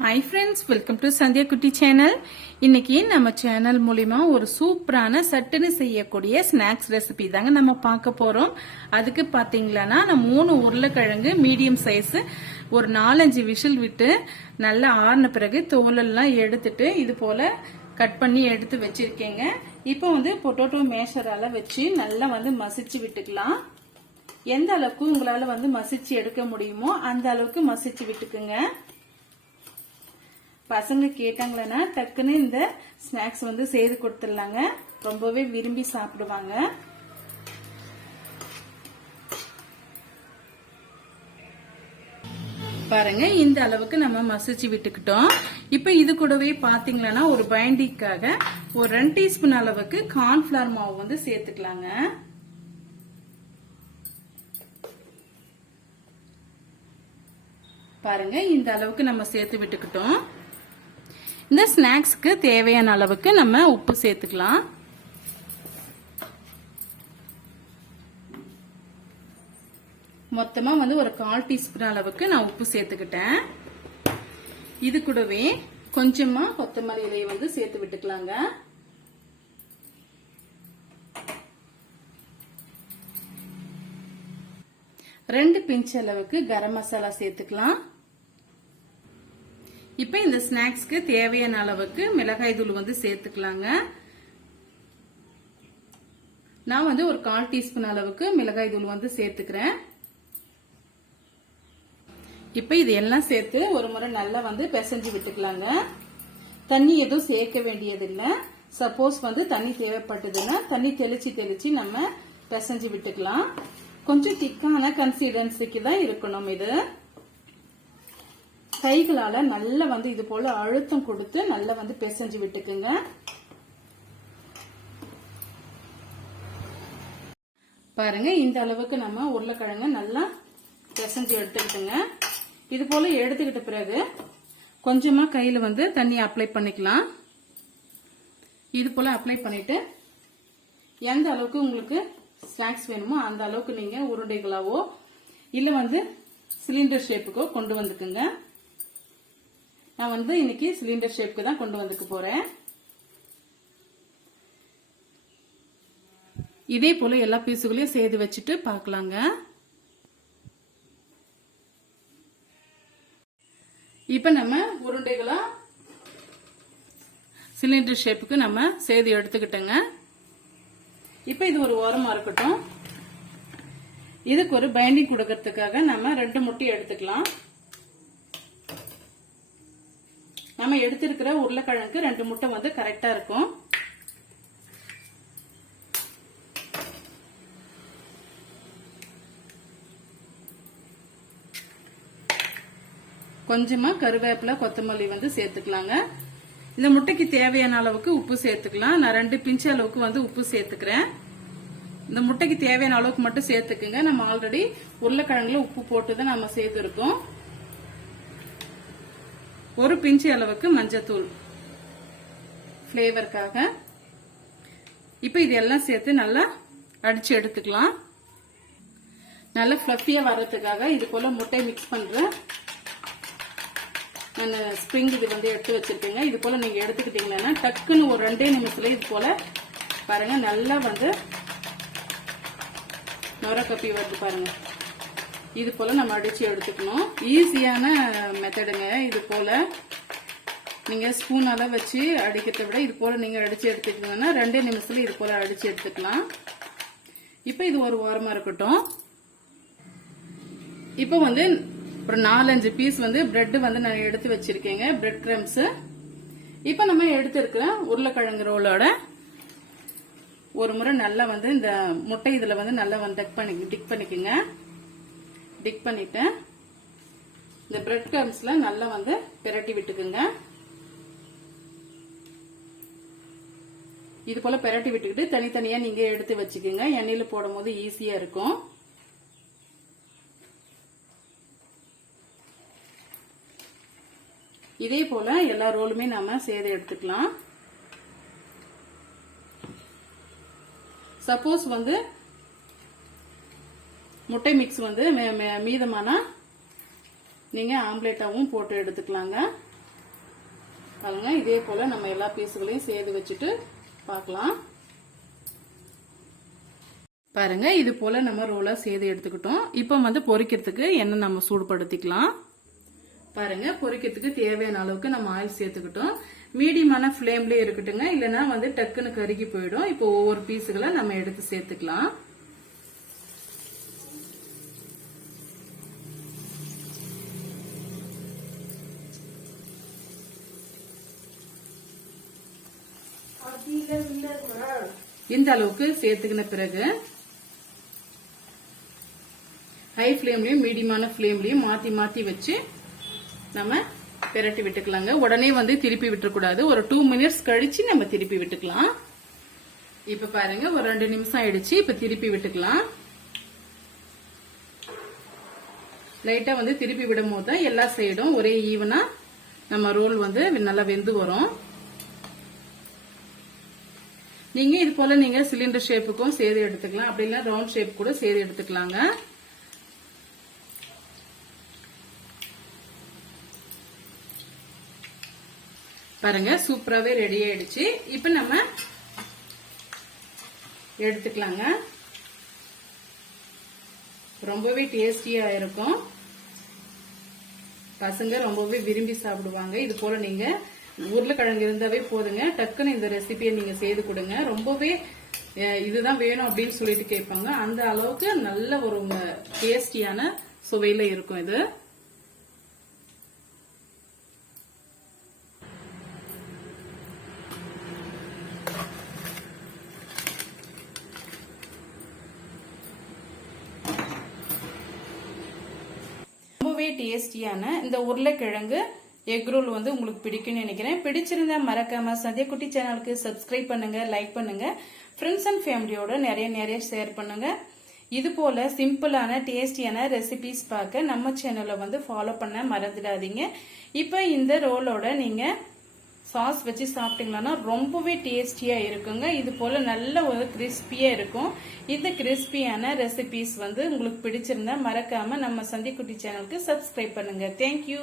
Hi friends welcome to Sandhya குட்டி channel இன்னைக்கு நம்ம சேனல் மூலிமா ஒரு சூப்பரான சட்டுன்னு செய்யக்கூடிய ஸ்நாக்ஸ் ரெசிபி தாங்க நம்ம பார்க்க போறோம். அதுக்கு பாத்தீங்களா நான் மூணு உருளைக்கிழங்கு மீடியம் சைஸ் ஒரு நாலஞ்சு விசில் விட்டு நல்லா ஆறின பிறகு தோலெல்லாம் எடுத்துட்டு இது போல கட் பண்ணி எடுத்து வச்சிருக்கேங்க. இப்போ வந்து பொட்டோட்டோ மேஷரால வச்சு நல்லா வந்து மசிச்சு விட்டுக்கலாம். எந்த அளவுக்கு உங்களால வந்து மசிச்சு எடுக்க முடியுமோ அந்த அளவுக்கு மசிச்சு விட்டுக்குங்க. பசங்க கேட்டாங்களன்னா டக்குன்னு இந்த ஸ்நாக்ஸ் வந்து செய்து கொடுத்துடலாங்க. ரொம்பவே விரும்பி சாப்பிடுவாங்க. பாருங்க இந்த அளவுக்கு நம்ம மசிச்சு விட்டுக்கிட்டோம். இப்போ இது கூடவே பாத்தீங்கன்னா ஒரு பைண்டிங்காக ஒரு ரெண்டு டீஸ்பூன் அளவுக்கு கார்ன்ஃபிளவர் மாவு வந்து சேர்த்துக்கலாங்க. பாருங்க இந்த அளவுக்கு நம்ம சேர்த்து விட்டுக்கிட்டோம். இந்த ஸ்நாக்ஸ்க்கு தேவையான அளவுக்கு நம்ம உப்பு சேர்த்துக்கலாம். மொத்தமாக வந்து ஒரு கால் டீஸ்பூன் அளவுக்கு நான் உப்பு சேர்த்துக்கிட்டேன். இது கூடவே கொஞ்சமாக கொத்தமல்லி இலையை வந்து சேர்த்து விட்டுக்கலாங்க. ரெண்டு பிஞ்ச் அளவுக்கு கரம் மசாலா சேர்த்துக்கலாம். இப்போ இந்த ஸ்நாக்ஸ்க்கு தேவையான அளவுக்கு மிளகாய் தூள் வந்து சேர்த்துக்கலாங்க. நான் வந்து ஒரு கால் டீஸ்பூன் அளவுக்கு மிளகாய் தூள் வந்து சேர்த்துக்கிறேன். இப்போ இது எல்லாம் சேர்த்து ஒரு முறை நல்லா வந்து பிசைஞ்சு விட்டுக்கலாங்க. தண்ணி எதுவும் சேர்க்க வேண்டியதில்லை. சப்போஸ் வந்து தண்ணி தேவைப்பட்டதுன்னா தண்ணி தெளிச்சு தெளிச்சு நம்ம பிசைஞ்சு விட்டுக்கலாம். கொஞ்சம் திக்கான கன்சிஸ்டன்சிக்கு தான் இருக்கணும் இது. கைகளால நல்லா வந்து இது போல அழுத்தம் கொடுத்து நல்லா வந்து பிசைஞ்சு விட்டுக்குங்க. பாருங்க இந்த அளவுக்கு நம்ம உருளைக்கிழங்கு நல்லா பிசைஞ்சு எடுத்துக்கிட்டுங்க. இது போல எடுத்துக்கிட்ட பிறகு கொஞ்சமா கையில வந்து தண்ணி அப்ளை பண்ணிக்கலாம். இது போல அப்ளை பண்ணிட்டு எந்த அளவுக்கு உங்களுக்கு ஸ்நாக்ஸ் வேணுமோ அந்த அளவுக்கு நீங்க உருண்டைகளாவோ இல்ல வந்து சிலிண்டர் ஷேப்புக்கோ கொண்டு வந்துக்குங்க. நான் வந்து இன்னைக்கு சிலிண்டர் ஷேப்க்கு தான் கொண்டு வந்துக்க போறேன். இதே போல எல்லா பீஸுகளையும் சேர்த்து வச்சுட்டு பார்க்கலாங்க. இப்ப நம்ம உருண்டைகளா சிலிண்டர் ஷேப்புக்கு நம்ம செய்து எடுத்துக்கிட்டோங்க. இப்ப இது ஒரு ஓரமா இருக்கட்டும். இதுக்கு ஒரு பைண்டிங் கொடுக்கறதுக்காக நம்ம ரெண்டு முட்டை எடுத்துக்கலாம். நம்ம எடுத்திருக்கிற உருளைக்கிழங்கு ரெண்டு முட்டை வந்து கரெக்டா இருக்கும். கொஞ்சமா கருவேப்பிலை கொத்தமல்லி வந்து சேர்த்துக்கலாங்க. இந்த முட்டைக்கு தேவையான அளவுக்கு உப்பு சேர்த்துக்கலாம். நான் ரெண்டு பிஞ்சு அளவுக்கு வந்து உப்பு சேர்த்துக்கிறேன். இந்த முட்டைக்கு தேவையான அளவுக்கு மட்டும் சேர்த்துக்குங்க. நம்ம ஆல்ரெடி உருளைக்கிழங்குல உப்பு போட்டு தான் நம்ம சேர்த்துருக்கோம். ஒரு பிஞ்சு அளவுக்கு மஞ்சத்தூள் ஃப்ளேவருக்காக இப்போ இது எல்லாம் சேர்த்து நல்லா அடிச்சு எடுத்துக்கலாம். நல்லா ஃப்ளஃபியா வர்றதுக்காக இது போல முட்டை மிக்ஸ் பண்றேன் நான் ஸ்ப்ரிங் இது வந்து எடுத்து வச்சிருக்கேங்க. இது போல நீங்க எடுத்துக்கிட்டீங்கன்னா டக்குன்னு ஒரு ரெண்டே நிமிஷத்துல இது போல பாருங்க நல்லா வந்து நொர கப்பி வருது பாருங்க. இது போல நம்ம அடிச்சு எடுத்துக்கணும். ஈஸியான மெத்தடுங்க இது போல நீங்க ஸ்பூனால வச்சு அடிக்கிறத விட இது போல நீங்க அடிச்சு எடுத்துக்கிட்டீங்கன்னா ரெண்டே நிமிஷத்துல இது போல அடிச்சு எடுத்துக்கலாம். இப்ப இது ஒரு ஓரமா இருக்கட்டும். இப்போ வந்து ஒரு நாலஞ்சு பீஸ் வந்து பிரெட் வந்து நான் எடுத்து வச்சிருக்கேங்க பிரெட் கிரம்ஸ் இப்போ நம்ம எடுத்திருக்கிற உருளைக்கிழங்கு ரோலோட ஒரு முறை நல்லா வந்து இந்த முட்டை இதுல வந்து நல்லா வந்து டிக் பண்ணி டிக் பண்ணிக்கோங்க. டிக் பண்ணிட்டேன் இந்த பிரெட் கிரம்ஸ்ல நல்லா வந்து பிரட்டி விட்டுக்குங்க. இது போல பிரட்டி விட்டுக்கிட்டு தனித்தனியா நீங்க எடுத்து வச்சுக்கோங்க. எண்ணெயில போடும் போது ஈஸியா இருக்கும். இதே போல எல்லா ரோலுமே நாம சேத எடுத்துக்கலாம். சப்போஸ் வந்து முட்டை மிக்ஸ் வந்து மீதமானா நீங்க ஆம்லேட்டாவும் போட்டு எடுத்துக்கலாங்க. பாருங்க இதே போல நம்ம எல்லா பீஸுகளையும் சேர்த்து வச்சுட்டு பார்க்கலாம். பாருங்க இது போல நம்ம ரோலா சேர்த்து எடுத்துக்கிட்டோம். இப்போ வந்து பொறிக்கிறதுக்கு எண்ணெய் நம்ம சூடுபடுத்திக்கலாம். பாருங்க பொறிக்கிறதுக்கு தேவையான அளவுக்கு நம்ம ஆயில் சேர்த்துக்கிட்டோம். மீடியமான ஃப்ளேம்லேயே இருக்கட்டுங்க. இல்லைன்னா வந்து டக்குன்னு கருகி போயிடும். இப்போ ஒவ்வொரு பீஸுகளை நம்ம எடுத்து சேர்த்துக்கலாம். இந்த அளவுக்கு சேர்த்துக்கின பிறகு ஹை ஃப்ளேம்லயும் மீடியமான ஃப்ளேம்லயும் மாத்தி மாத்தி வச்சு நம்ம பெரட்டி விட்டுக்கலாங்க. உடனே வந்து திருப்பி விட்டுறக்கூடாது. ஒரு டூ மினிட்ஸ் கழிச்சு நம்ம திருப்பி விட்டுக்கலாம். இப்ப பாருங்க ஒரு ரெண்டு நிமிஷம் ஆயிடுச்சு. இப்ப திருப்பி விட்டுக்கலாம். லைட்டா வந்து திருப்பி விடும் போது தான் எல்லா சைடும் ஒரே ஈவனா நம்ம ரோல் வந்து நல்லா வெந்து வரும். நீங்க இது போல நீங்க சிலிண்டர் ஷேப்புக்கும் சேது எடுத்துக்கலாம். அப்படி இல்ல ரவுண்ட் ஷேப் கூட சேது எடுத்துக்கலாங்க. பாருங்க சூப்பராகவே ரெடி ஆயிடுச்சு. இப்போ நம்ம எடுத்துக்கலாங்க. ரொம்பவே டேஸ்டியா இருக்கும். பசங்க ரொம்பவே விரும்பி சாப்பிடுவாங்க. இது போல நீங்க உருளைக்கிழங்கு இருந்தாவே போதுங்க. டக்குன்னு இந்த ரெசிபியை நீங்க செய்து கொடுங்க. ரொம்பவே அஹ், இதுதான் வேணும் அப்படின்னு சொல்லிட்டு கேட்பாங்க. அந்த அளவுக்கு நல்ல ஒரு டேஸ்டியான சுவையில இருக்கும் இது. ரொம்பவே டேஸ்டியான இந்த உருளைக்கிழங்கு எக் ரோல் வந்து உங்களுக்கு பிடிக்கும்னு நினைக்கிறேன். பிடிச்சிருந்தா மறக்காம சத்யகுட்டி சேனலுக்கு சப்ஸ்கிரைப் பண்ணுங்க லைக் பண்ணுங்க. ஃப்ரெண்ட்ஸ் அண்ட் ஃபேமிலியோட நிறைய நிறைய ஷேர் பண்ணுங்க. இது போல சிம்பிளான டேஸ்டியான ரெசிபிஸ் பார்க்க நம்ம சேனலை வந்து ஃபாலோ பண்ண மறந்துடாதீங்க. இப்போ இந்த ரோலோட நீங்க சாஸ் வச்சு சாப்பிட்டீங்கன்னா ரொம்பவே டேஸ்டியா இருக்குங்க. இது போல நல்ல ஒரு கிறிஸ்பியா இருக்கும். இந்த கிறிஸ்பியான ரெசிபிஸ் வந்து உங்களுக்கு பிடிச்சிருந்தா மறக்காம நம்ம சந்திக்குட்டி சேனலுக்கு சப்ஸ்கிரைப் பண்ணுங்க. தேங்க்யூ